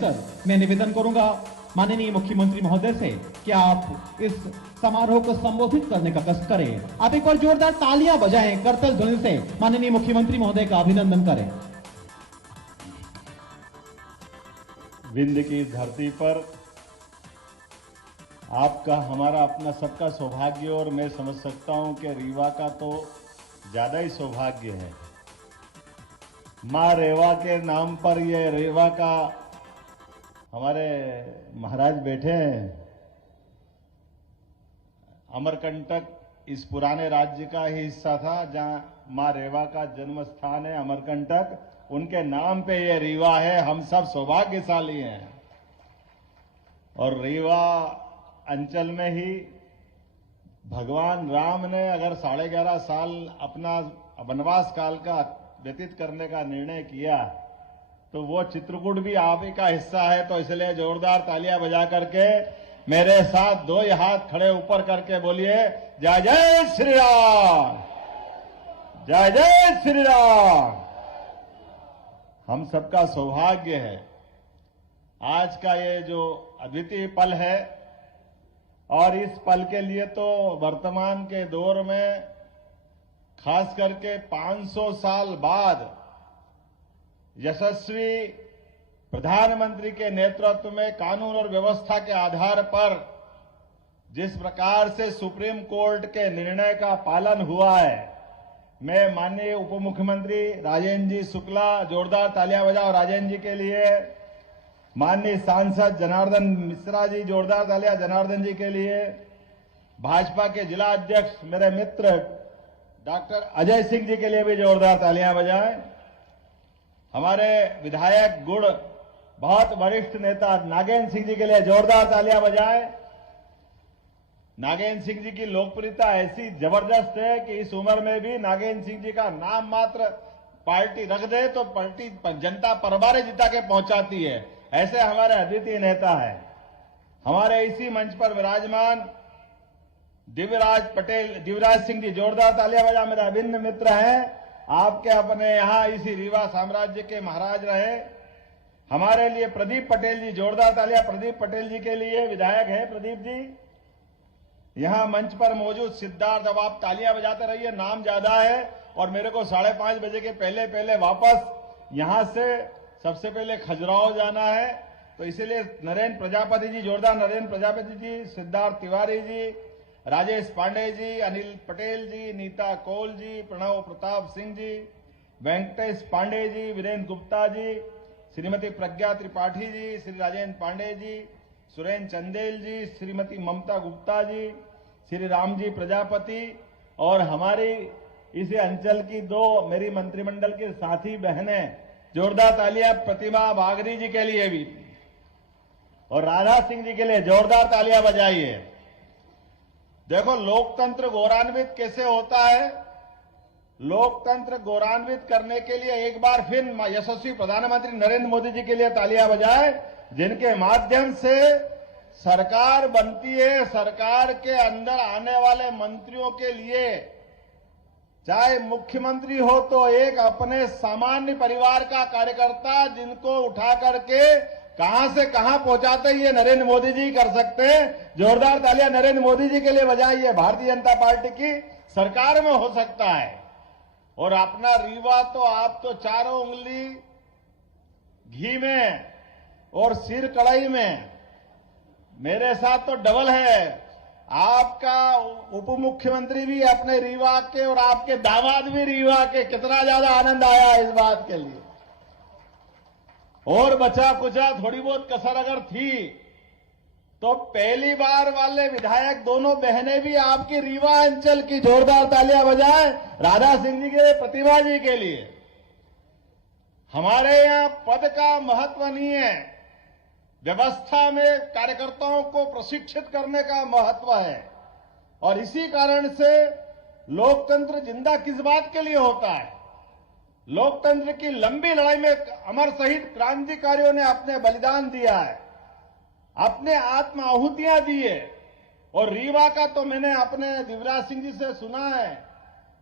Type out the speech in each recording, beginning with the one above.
कहकर मैं निवेदन करूंगा माननीय मुख्यमंत्री महोदय से कि आप इस समारोह को संबोधित करने का कष्ट करें। आप एक बार जोरदार तालियां बजाएं, करतल ध्वनि से माननीय मुख्यमंत्री महोदय का अभिनंदन करें। विंध्य की धरती पर आपका, हमारा, अपना सबका सौभाग्य, और मैं समझ सकता हूं कि रीवा का तो ज्यादा ही सौभाग्य है। मां रेवा के नाम पर ये रेवा का हमारे महाराज बैठे हैं। अमरकंटक इस पुराने राज्य का ही हिस्सा था जहां मां रेवा का जन्म स्थान है, अमरकंटक। उनके नाम पे ये रीवा है। हम सब सौभाग्यशाली हैं। और रीवा अंचल में ही भगवान राम ने अगर 11.5 साल अपना वनवास काल का व्यतीत करने का निर्णय किया तो वो चित्रकूट भी आप ही का हिस्सा है। तो इसलिए जोरदार तालियां बजा करके मेरे साथ 2 हाथ खड़े ऊपर करके बोलिए, जय जय श्री राम, जय जय श्री राम। हम सबका सौभाग्य है आज का ये जो अद्वितीय पल है। और इस पल के लिए तो वर्तमान के दौर में खास करके 500 साल बाद यशस्वी प्रधानमंत्री के नेतृत्व में कानून और व्यवस्था के आधार पर जिस प्रकार से सुप्रीम कोर्ट के निर्णय का पालन हुआ है, मैं माननीय उप मुख्यमंत्री राजेंद्र जी शुक्ला, जोरदार तालियां बजाओ राजेंद्र जी के लिए। माननीय सांसद जनार्दन मिश्रा जी, जोरदार तालियां जनार्दन जी के लिए। भाजपा के जिला अध्यक्ष मेरे मित्र डॉक्टर अजय सिंह जी के लिए भी जोरदार तालियां बजाएं। हमारे विधायक गुड़ बहुत वरिष्ठ नेता नागेंद्र सिंह जी के लिए जोरदार तालियां बजाएं। नागेंद्र सिंह जी की लोकप्रियता ऐसी जबरदस्त है कि इस उम्र में भी नागेंद्र सिंह जी का नाम मात्र पार्टी रख दे तो पार्टी जनता परबारे जिता के पहुंचाती है। ऐसे हमारे अद्वितीय नेता है। हमारे इसी मंच पर विराजमान दिव्यराज सिंह जी, जोरदार तालियां बजा, मेरे अभिन्न मित्र हैं। आपके अपने यहां इसी रीवा साम्राज्य के महाराज रहे। हमारे लिए प्रदीप पटेल जी, जोरदार तालियां प्रदीप पटेल जी के लिए, विधायक है प्रदीप जी। यहां मंच पर मौजूद सिद्धार्थ, अब आप तालियां बजाते रहिए, नाम ज्यादा है और मेरे को 5:30 बजे के पहले वापस यहां से सबसे पहले खजुराहो जाना है। तो इसीलिए नरेंद्र प्रजापति जी, जोरदार नरेंद्र प्रजापति जी, सिद्धार्थ तिवारी जी, राजेश पांडे जी, अनिल पटेल जी, नीता कौल जी, प्रणव प्रताप सिंह जी, वेंकटेश पांडे जी, वीरेंद्र गुप्ता जी, श्रीमती प्रज्ञा त्रिपाठी जी, श्री राजेंद्र पांडे जी, सुरेंद्र चंदेल जी, श्रीमती ममता गुप्ता जी, श्री राम जी प्रजापति और हमारी इस अंचल की 2 मेरी मंत्रिमंडल के साथी बहनें, जोरदार तालियां प्रतिमा बागरी जी के लिए भी और राधा सिंह जी के लिए जोरदार तालियां बजाइए। देखो लोकतंत्र गौरवान्वित कैसे होता है। लोकतंत्र गौरवान्वित करने के लिए एक बार फिर यशस्वी प्रधानमंत्री नरेंद्र मोदी जी के लिए तालियां बजाएं, जिनके माध्यम से सरकार बनती है। सरकार के अंदर आने वाले मंत्रियों के लिए चाहे मुख्यमंत्री हो तो एक अपने सामान्य परिवार का कार्यकर्ता जिनको उठा करके कहां से कहां पहुंचाते ये नरेंद्र मोदी जी कर सकते हैं। जोरदार तालियां नरेंद्र मोदी जी के लिए बजाइए। भारतीय जनता पार्टी की सरकार में हो सकता है। और अपना रीवा तो आप तो 4 उंगली घी में और सिर कढ़ाई में, मेरे साथ तो डबल है। आपका उप मुख्यमंत्री भी अपने रीवा के और आपके दामाद भी रीवा के। कितना ज्यादा आनंद आया इस बात के लिए। और बचा कुचा थोड़ी बहुत कसर अगर थी तो पहली बार वाले विधायक दोनों बहनें भी आपकी रीवा अंचल की। जोरदार तालियां बजाएं राधा सिंह जी के लिए, प्रतिभा जी के लिए। हमारे यहां पद का महत्व नहीं है, व्यवस्था में कार्यकर्ताओं को प्रशिक्षित करने का महत्व है। और इसी कारण से लोकतंत्र जिंदा किस बात के लिए होता है। लोकतंत्र की लंबी लड़ाई में अमर शहीद क्रांतिकारियों ने अपने बलिदान दिया है, अपने आत्म आहुतियां दी है। और रीवा का तो मैंने अपने दिव्यराज सिंह जी से सुना है,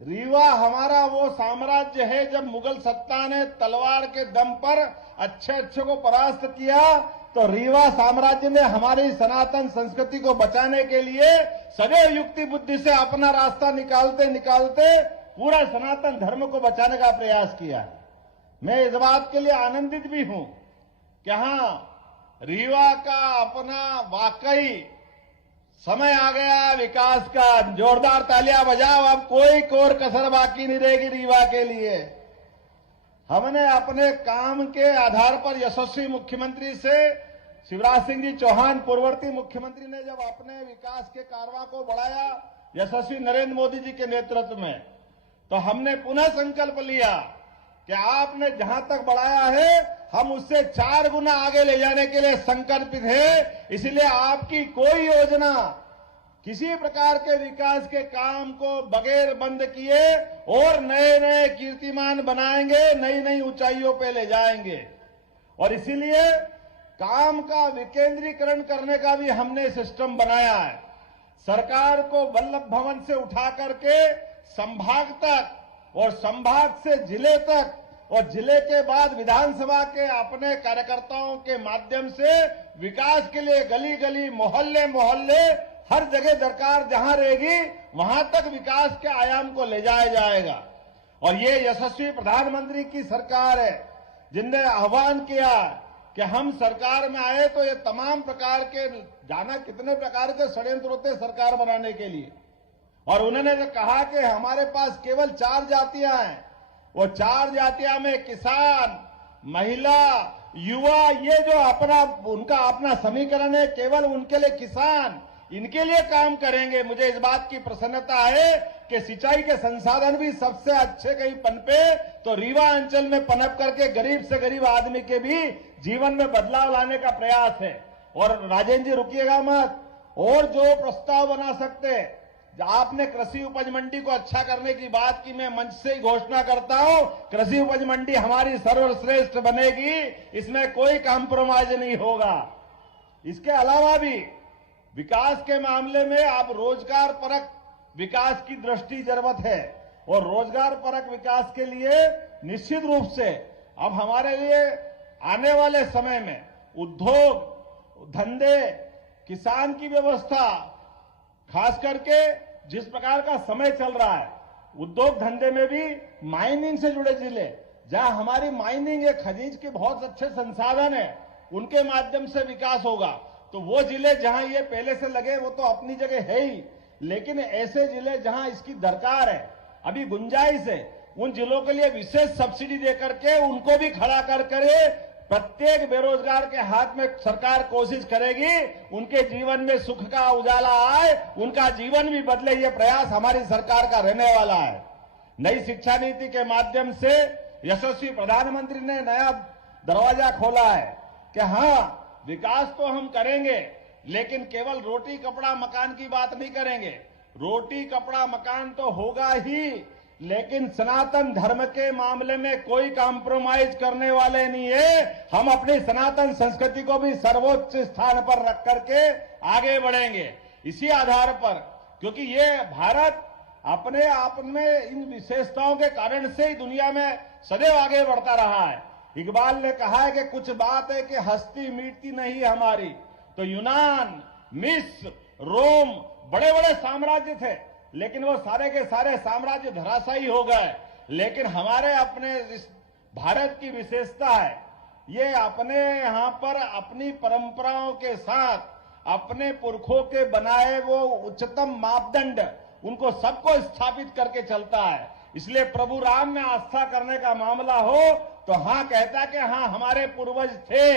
रीवा हमारा वो साम्राज्य है जब मुगल सत्ता ने तलवार के दम पर अच्छे अच्छे को परास्त किया, तो रीवा साम्राज्य ने हमारी सनातन संस्कृति को बचाने के लिए सदैव युक्ति बुद्धि से अपना रास्ता निकालते निकालते पूरा सनातन धर्म को बचाने का प्रयास किया। मैं इस बात के लिए आनंदित भी हूं कि हां, रीवा का अपना वाकई समय आ गया विकास का। जोरदार तालियां बजाओ, अब कोई कोर कसर बाकी नहीं रहेगी रीवा के लिए। हमने अपने काम के आधार पर यशस्वी मुख्यमंत्री से शिवराज सिंह जी चौहान पूर्ववर्ती मुख्यमंत्री ने जब अपने विकास के कारवां को बढ़ाया यशस्वी नरेंद्र मोदी जी के नेतृत्व में, तो हमने पुनः संकल्प लिया कि आपने जहां तक बढ़ाया है हम उससे 4 गुना आगे ले जाने के लिए संकल्पित है। इसलिए आपकी कोई योजना, किसी प्रकार के विकास के काम को बगैर बंद किए और नए नए कीर्तिमान बनाएंगे, नई नई ऊंचाइयों पे ले जाएंगे। और इसीलिए काम का विकेंद्रीकरण करने का भी हमने सिस्टम बनाया है। सरकार को वल्लभ भवन से उठा करके संभाग तक और संभाग से जिले तक और जिले के बाद विधानसभा के अपने कार्यकर्ताओं के माध्यम से विकास के लिए गली गली, मोहल्ले मोहल्ले, हर जगह दरकार जहां रहेगी वहां तक विकास के आयाम को ले जाया जाएगा। और ये यशस्वी प्रधानमंत्री की सरकार है जिनने आह्वान किया कि हम सरकार में आए तो ये तमाम प्रकार के, जाना कितने प्रकार के षड्यंत्र होते हैं सरकार बनाने के लिए, और उन्होंने जो कहा कि हमारे पास केवल 4 जातियां हैं, वो 4 जातियां में किसान, महिला, युवा, ये जो उनका अपना समीकरण है, केवल उनके लिए किसान, इनके लिए काम करेंगे। मुझे इस बात की प्रसन्नता है कि सिंचाई के संसाधन भी सबसे अच्छे कहीं पनपे तो रीवा अंचल में पनप करके गरीब से गरीब आदमी के भी जीवन में बदलाव लाने का प्रयास है। और राजेंद्र जी रुकिएगा मत, और जो प्रस्ताव बना सकते, आपने कृषि उपज मंडी को अच्छा करने की बात की, मैं मंच से ही घोषणा करता हूं, कृषि उपज मंडी हमारी सर्वश्रेष्ठ बनेगी, इसमें कोई कॉम्प्रोमाइज नहीं होगा। इसके अलावा भी विकास के मामले में आप रोजगार परक विकास की दृष्टि जरूरत है, और रोजगार परक विकास के लिए निश्चित रूप से अब हमारे लिए आने वाले समय में उद्योग धंधे, किसान की व्यवस्था, खास करके जिस प्रकार का समय चल रहा है, उद्योग धंधे में भी माइनिंग से जुड़े जिले जहां हमारी माइनिंग है, खनिज के बहुत अच्छे संसाधन है, उनके माध्यम से विकास होगा। तो वो जिले जहां ये पहले से लगे वो तो अपनी जगह है ही, लेकिन ऐसे जिले जहां इसकी दरकार है, अभी गुंजाइश है, उन जिलों के लिए विशेष सब्सिडी देकर के उनको भी खड़ा कर करे प्रत्येक बेरोजगार के हाथ में सरकार कोशिश करेगी उनके जीवन में सुख का उजाला आए, उनका जीवन भी बदले, ये प्रयास हमारी सरकार का रहने वाला है। नई शिक्षा नीति के माध्यम से यशस्वी प्रधानमंत्री ने नया दरवाजा खोला है कि हां, विकास तो हम करेंगे लेकिन केवल रोटी कपड़ा मकान की बात नहीं करेंगे। रोटी कपड़ा मकान तो होगा ही, लेकिन सनातन धर्म के मामले में कोई कॉम्प्रोमाइज करने वाले नहीं है। हम अपनी सनातन संस्कृति को भी सर्वोच्च स्थान पर रख करके आगे बढ़ेंगे इसी आधार पर, क्योंकि ये भारत अपने आप में इन विशेषताओं के कारण से ही दुनिया में सदैव आगे बढ़ता रहा है। इकबाल ने कहा है कि कुछ बात है कि हस्ती मिटती नहीं हमारी। तो यूनान, मिस्र, रोम बड़े बड़े साम्राज्य थे, लेकिन वो सारे के सारे साम्राज्य धराशायी हो गए। लेकिन हमारे अपने इस भारत की विशेषता है, ये अपने यहां पर अपनी परंपराओं के साथ अपने पुरखों के बनाए वो उच्चतम मापदंड, उनको सबको स्थापित करके चलता है। इसलिए प्रभु राम में आस्था करने का मामला हो तो हां कहता कि हां हमारे पूर्वज थे।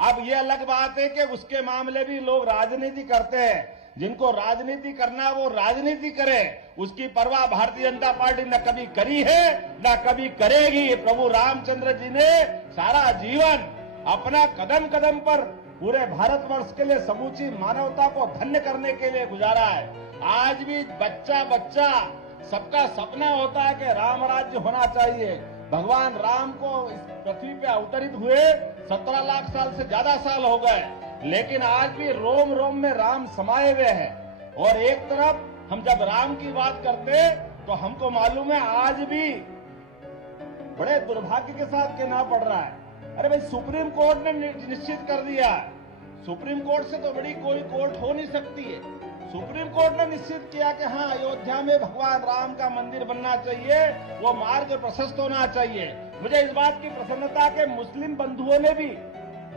अब ये अलग बात है कि उसके मामले भी लोग राजनीति करते हैं। जिनको राजनीति करना वो राजनीति करे, उसकी परवाह भारतीय जनता पार्टी न कभी करी है न कभी करेगी। प्रभु रामचंद्र जी ने सारा जीवन अपना कदम कदम पर पूरे भारतवर्ष के लिए समूची मानवता को धन्य करने के लिए गुजारा है। आज भी बच्चा बच्चा सबका सपना होता है कि राम राज्य होना चाहिए। भगवान राम को इस पृथ्वी पे अवतरित हुए 17 लाख साल से ज्यादा साल हो गए, लेकिन आज भी रोम रोम में राम समाये हुए हैं। और एक तरफ हम जब राम की बात करते तो हमको मालूम है आज भी बड़े दुर्भाग्य के साथ कहना पड़ रहा है अरे भाई सुप्रीम कोर्ट ने निश्चित कर दिया, सुप्रीम कोर्ट से तो बड़ी कोई कोर्ट हो नहीं सकती है। सुप्रीम कोर्ट ने निश्चित किया कि हाँ, अयोध्या में भगवान राम का मंदिर बनना चाहिए, वो मार्ग प्रशस्त होना चाहिए। मुझे इस बात की प्रसन्नता के मुस्लिम बंधुओं ने भी,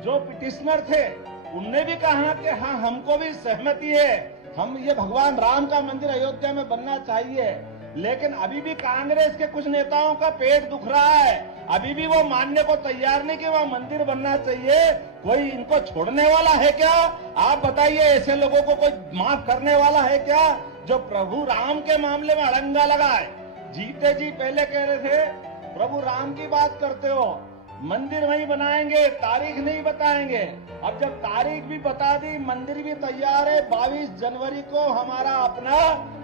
जो पिटिशनर थे, उनने भी कहा कि हाँ, हमको भी सहमति है, हम ये भगवान राम का मंदिर अयोध्या में बनना चाहिए। लेकिन अभी भी कांग्रेस के कुछ नेताओं का पेट दुख रहा है, अभी भी वो मानने को तैयार नहीं कि वहाँ मंदिर बनना चाहिए। कोई इनको छोड़ने वाला है क्या? आप बताइए, ऐसे लोगों को कोई माफ करने वाला है क्या, जो प्रभु राम के मामले में अड़ंगा लगाए? जीते जी पहले कह रहे थे प्रभु राम की बात करते हो, मंदिर वहीं बनाएंगे, तारीख नहीं बताएंगे। अब जब तारीख भी बता दी, मंदिर भी तैयार है, 22 जनवरी को हमारा अपना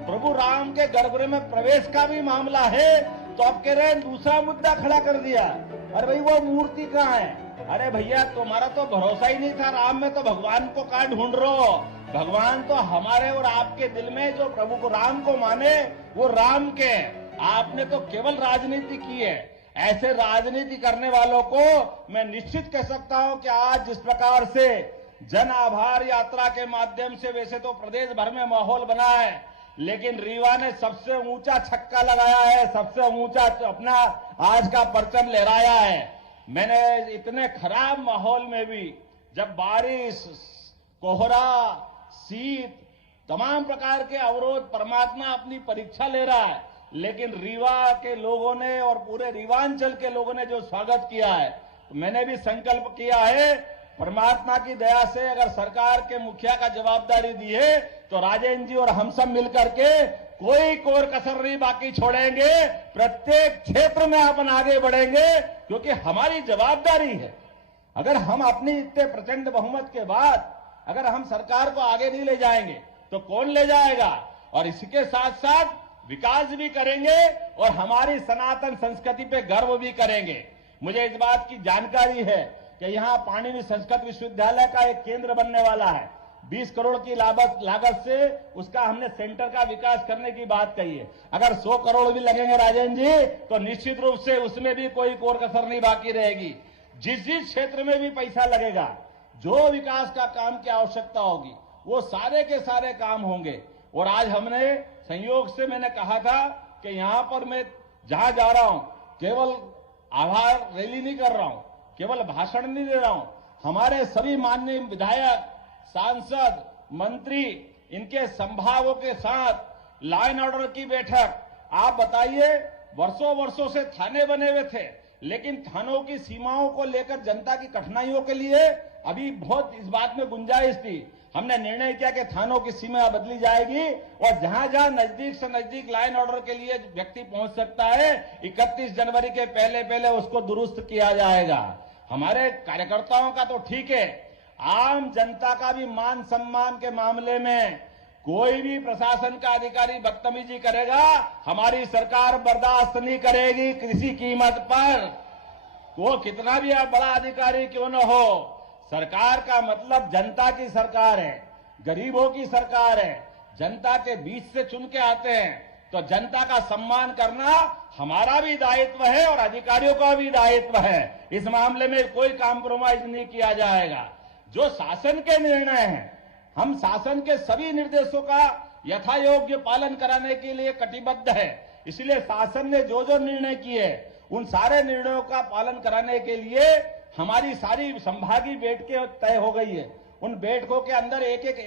प्रभु राम के गर्भगृह में प्रवेश का भी मामला है, तो अब कह रहे हैं दूसरा मुद्दा खड़ा कर दिया। अरे भाई, वो मूर्ति कहाँ है? अरे भैया, तुम्हारा तो भरोसा ही नहीं था राम में, तो भगवान को कहाँ ढूंढ रहे हो? भगवान तो हमारे और आपके दिल में, जो प्रभु को राम को माने वो राम के। आपने तो केवल राजनीति की है। ऐसे राजनीति करने वालों को मैं निश्चित कह सकता हूं कि आज जिस प्रकार से जन आभार यात्रा के माध्यम से वैसे तो प्रदेश भर में माहौल बना है, लेकिन रीवा ने सबसे ऊंचा छक्का लगाया है, सबसे ऊंचा अपना आज का परचम लहराया है। मैंने इतने खराब माहौल में भी, जब बारिश, कोहरा, शीत, तमाम प्रकार के अवरोध, परमात्मा अपनी परीक्षा ले रहा है, लेकिन रीवा के लोगों ने और पूरे रीवांचल के लोगों ने जो स्वागत किया है, तो मैंने भी संकल्प किया है, परमात्मा की दया से अगर सरकार के मुखिया का जवाबदारी दी है, तो राजेंद्र जी और हम सब मिलकर के कोई कोर कसर नहीं बाकी छोड़ेंगे, प्रत्येक क्षेत्र में अपन आगे बढ़ेंगे, क्योंकि हमारी जवाबदारी है। अगर हम अपनी इतने प्रचंड बहुमत के बाद अगर हम सरकार को आगे नहीं ले जाएंगे तो कौन ले जाएगा? और इसके साथ साथ विकास भी करेंगे और हमारी सनातन संस्कृति पे गर्व भी करेंगे। मुझे इस बात की जानकारी है कि यहाँ पाणिनि संस्कृत विश्वविद्यालय का एक केंद्र बनने वाला है। 20 करोड़ की लागत से उसका हमने सेंटर का विकास करने की बात कही है। अगर 100 करोड़ भी लगेंगे राजेंद्र जी, तो निश्चित रूप से उसमें भी कोई कोर कसर नहीं बाकी रहेगी। जिस जिस क्षेत्र में भी पैसा लगेगा, जो विकास का काम की आवश्यकता होगी, वो सारे के सारे काम होंगे। और आज हमने संयोग से, मैंने कहा था कि यहां पर मैं जहां जा रहा हूं, केवल आभार रैली नहीं कर रहा हूं, केवल भाषण नहीं दे रहा हूं। हमारे सभी माननीय विधायक, सांसद, मंत्री, इनके संभागों के साथ लॉ एंड ऑर्डर की बैठक। आप बताइए, वर्षों वर्षों से थाने बने हुए थे, लेकिन थानों की सीमाओं को लेकर जनता की कठिनाइयों के लिए अभी बहुत इस बात में गुंजाइश थी। हमने निर्णय किया कि थानों की सीमा बदली जाएगी और जहां जहां नजदीक से नजदीक लाइन ऑर्डर के लिए व्यक्ति पहुंच सकता है, 31 जनवरी के पहले पहले उसको दुरुस्त किया जाएगा। हमारे कार्यकर्ताओं का तो ठीक है, आम जनता का भी मान सम्मान के मामले में कोई भी प्रशासन का अधिकारी बदतमीजी करेगा, हमारी सरकार बर्दाश्त नहीं करेगी किसी कीमत पर। वो कितना भी बड़ा अधिकारी क्यों न हो, सरकार का मतलब जनता की सरकार है, गरीबों की सरकार है, जनता के बीच से चुन के आते हैं, तो जनता का सम्मान करना हमारा भी दायित्व है और अधिकारियों का भी दायित्व है। इस मामले में कोई कॉम्प्रोमाइज नहीं किया जाएगा। जो शासन के निर्णय हैं, हम शासन के सभी निर्देशों का यथायोग्य पालन कराने के लिए कटिबद्ध है। इसलिए शासन ने जो जो निर्णय किए, उन सारे निर्णयों का पालन कराने के लिए हमारी सारी संभागीय बैठकें तय हो गई है। उन बैठकों के अंदर एक एक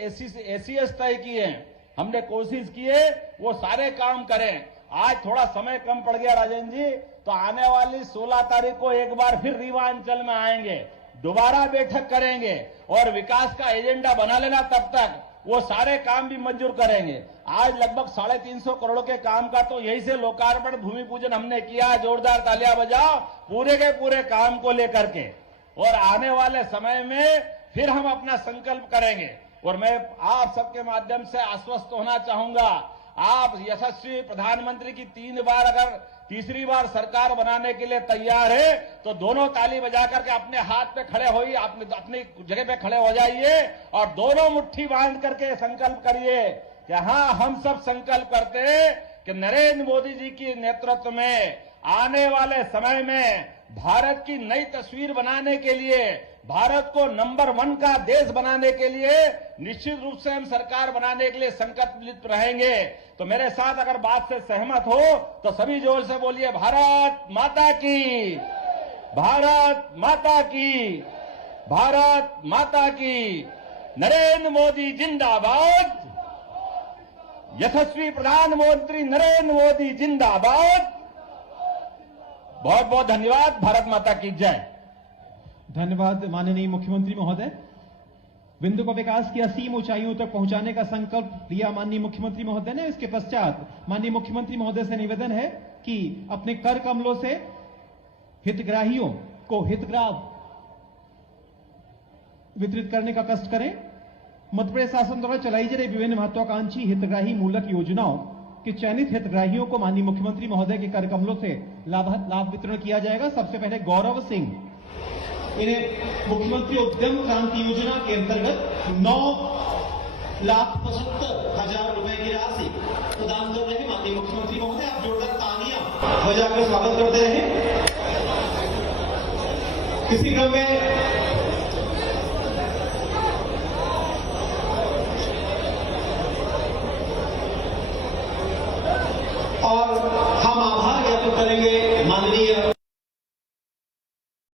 एसीएस तय किए हैं। हमने कोशिश की है वो सारे काम करें। आज थोड़ा समय कम पड़ गया राजेंद्र जी, तो आने वाली 16 तारीख को एक बार फिर रीवांचल में आएंगे, दोबारा बैठक करेंगे और विकास का एजेंडा बना लेना। तब तक वो सारे काम भी मंजूर करेंगे। आज लगभग 350 करोड़ के काम का तो यही से लोकार्पण, भूमि पूजन हमने किया। जोरदार तालियां बजाओ पूरे के पूरे काम को लेकर के। और आने वाले समय में फिर हम अपना संकल्प करेंगे। और मैं आप सबके माध्यम से आश्वस्त होना चाहूंगा, आप यशस्वी प्रधानमंत्री की 3 बार अगर तीसरी बार सरकार बनाने के लिए तैयार है, तो दोनों ताली बजा करके अपने हाथ पे खड़े होइए, अपनी जगह पे खड़े हो जाइए और दोनों मुट्ठी बांध करके संकल्प करिए कि हाँ, हम सब संकल्प करते हैं कि नरेंद्र मोदी जी के नेतृत्व में आने वाले समय में भारत की नई तस्वीर बनाने के लिए, भारत को नंबर 1 का देश बनाने के लिए निश्चित रूप से हम सरकार बनाने के लिए संकल्पित रहेंगे। तो मेरे साथ अगर बात से सहमत हो तो सभी जोर से बोलिए, भारत माता की, भारत माता की, भारत माता की। नरेंद्र मोदी जिंदाबाद, यशस्वी प्रधानमंत्री नरेंद्र मोदी जिंदाबाद। बहुत बहुत धन्यवाद। भारत माता की जय। धन्यवाद माननीय मुख्यमंत्री महोदय। बिंदु को विकास की असीम ऊंचाइयों तक पहुंचाने का संकल्प लिया माननीय मुख्यमंत्री महोदय ने। इसके पश्चात माननीय मुख्यमंत्री महोदय से निवेदन है कि अपने कर कमलों से हितग्राहियों को हितग्राह वितरित करने का कष्ट करें। मध्यप्रदेश शासन द्वारा चलाई जा रही विभिन्न महत्वाकांक्षी हितग्राही मूलक योजनाओं के चयनित हितग्राहियों को माननीय मुख्यमंत्री महोदय के कर कमलों से लाभ वितरण किया जाएगा। सबसे पहले गौरव सिंह, इन्हें मुख्यमंत्री उद्यम क्रांति योजना के अंतर्गत 9,75,000 रुपए की राशि प्रदान कर रहे हैं माननीय मुख्यमंत्री महोदय। आप जोरदार तालियां बजाकर स्वागत करते रहे। इसी क्रम में